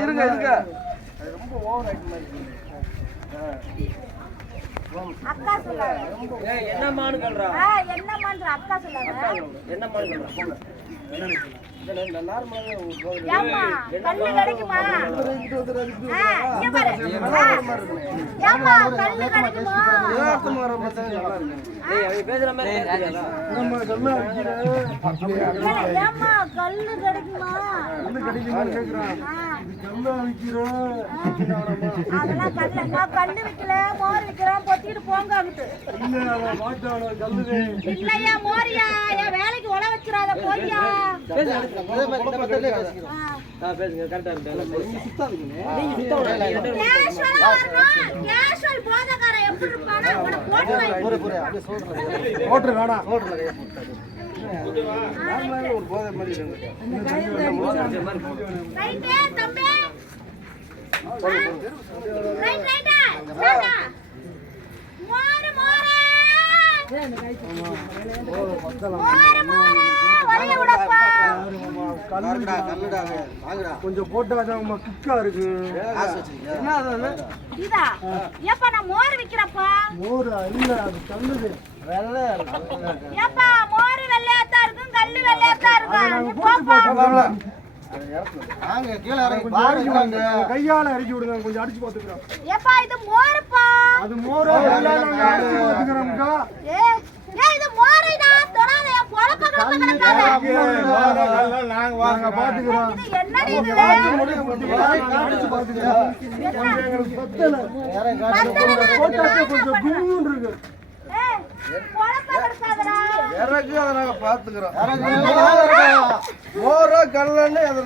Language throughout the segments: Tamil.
இருங்க இருங்க அக்கா சொல்லாத என்ன மானு சொல்றா என்ன மானு அக்கா சொல்லாத என்ன மானு சொல்றா ஏம்மா கல்லு கிடைக்குமா இங்க பாரு ஏம்மா கல்லு கிடைக்குமா ஏத்தமா வர பார்த்தா ஏய் அவ பேசுற மாதிரி கேக்குதா நம்ம கல்லு அடிக்குறேன் ஏம்மா கல்லு கிடைக்குமா கல்லு கிடைக்குமா கேக்குறான் கல்லு அடிக்குறோம் அதெல்லாம் கல்லு நான் கல்லு விக்கல மோர் விக்கிறேன் பொத்திட்டு போங்க அங்கிட்டு இல்ல மாட்டாள கல்லு இல்லையா மோரியா என் வேலைக்கு உல வச்சிராத போறியா பேசுங்க கரெக்டா இருக்கு நீங்க சுத்தாதீங்க நீங்க சுத்தாதீங்க கேஷுவலா வரணும் கேஷுவல் போதகார எப்படி இருப்பானோ அவன போட்டு வை அப்படியே சொல்றேன் ஓட்டர் வேணா ஓட்டர்ல கைய போட்டாரு நார்மலா ஒரு போதை மாதிரி இருக்கு ரைட் தம்பி ரைட் சாடா மோர வரைய விடப்பா கல்லுடா வாங்குடா கொஞ்சம் போட்டாதான் கிக்கா இருக்கு என்ன அது இதா ஏப்பா நான் மோர் விக்கிறப்பா மோர் இல்ல அது கல்லுது வெள்ளை ஏப்பா மோர் வெள்ளையாத்தா இருக்கும் கல்லு வெள்ளையாத்தா இருக்கும் போப்பா வாங்க கீழ இறங்கி பாருங்க கையால இறக்கி விடுங்க கொஞ்சம் அடிச்சு பாத்துக்கறோம் ஏப்பா இது மோர்ப்பா அது மோர் எல்லாம் நாங்க அடிச்சு பாத்துக்கறோம்க்கா ஏய் இது மோரைடா தொடாத என் பொளப்ப கலப்ப நாங்க வாங்க பாத்துக்கறோம் இது என்னடி இது அடிச்சு பாத்துக்கறோம் கொஞ்சம் எங்களுக்கு பத்தல போட்டாச்சு கொஞ்சம் கும்முன்னு இருக்கு ஏய் பொளப்ப கலக்காதடா இறக்கு அத நாங்க பாத்துக்கறோம் மோர கல்லன்னு அத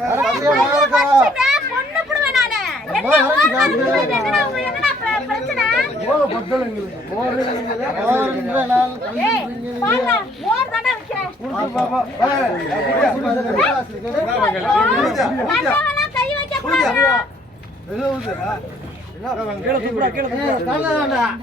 பொண்ணு புடுவே நானே என்ன மோர் கலக்குது என்னடா பிரச்சனை மோர பத்தல எங்களுக்கு மோர் ஏய் பாருடா மோர் தான விக்கிறேன் குடுத்து பாப்பா நான் கை வைக்க கூடாது கீழ தூக்குடா கீழ கல்லடா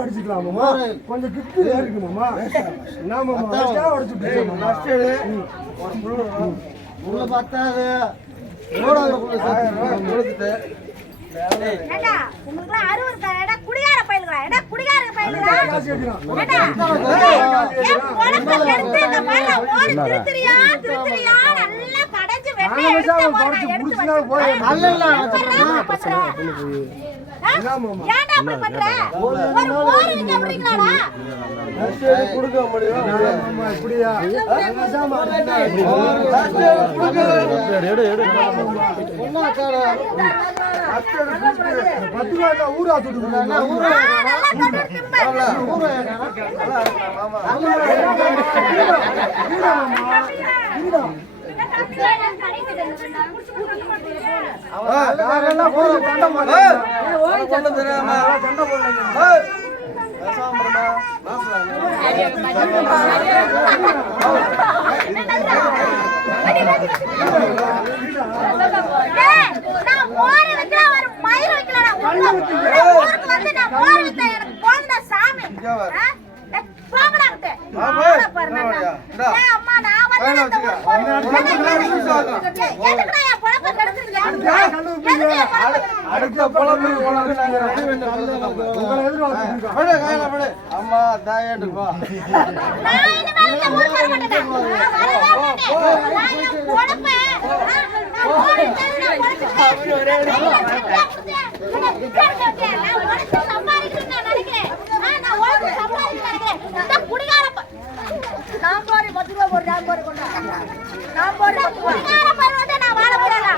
அடிச்சுக்கலாமா கொஞ்சம் கிட்டு இருக்குமாமா உள்ள பார்த்தாது குடிகார பயிலுங்களா குடிகார பயிலுங்களா நல்லா கடைஞ்சு ஏன்டா அப்படி பண்ற ஒரு மோர் விக்க அப்படிங்களாடா குடுக்க முடியும் இப்படியா ஊரா சாமி எதுக்குடா என் பொழப்பை கெடுக்குறீங்க? அடுத்த பொழப்பு உனக்கு நாங்க உங்களை எதிர்பார்த்து அம்மா தாயாண்டுப்பா நான் இனிமேல் இந்த ஊருக்கு வர மாட்டேன். நான் வரவே மாட்டேன். நான் என் பொழப்பை நான் ஓடிட்டேன். நான் உழைச்சு சம்பாதிக்கணும்னு நான் நினைக்கிறேன். நான் உழைச்சு சம்பாதிக்கணும்னு நினைக்கிறேன். இந்த குடிகார நான் போறேன் 10 ரூபா போடுறேன். நான் போறேன் கொண்டா. நான் போறேன் குடிகார பருவத்தை நான் வாழ முடியல.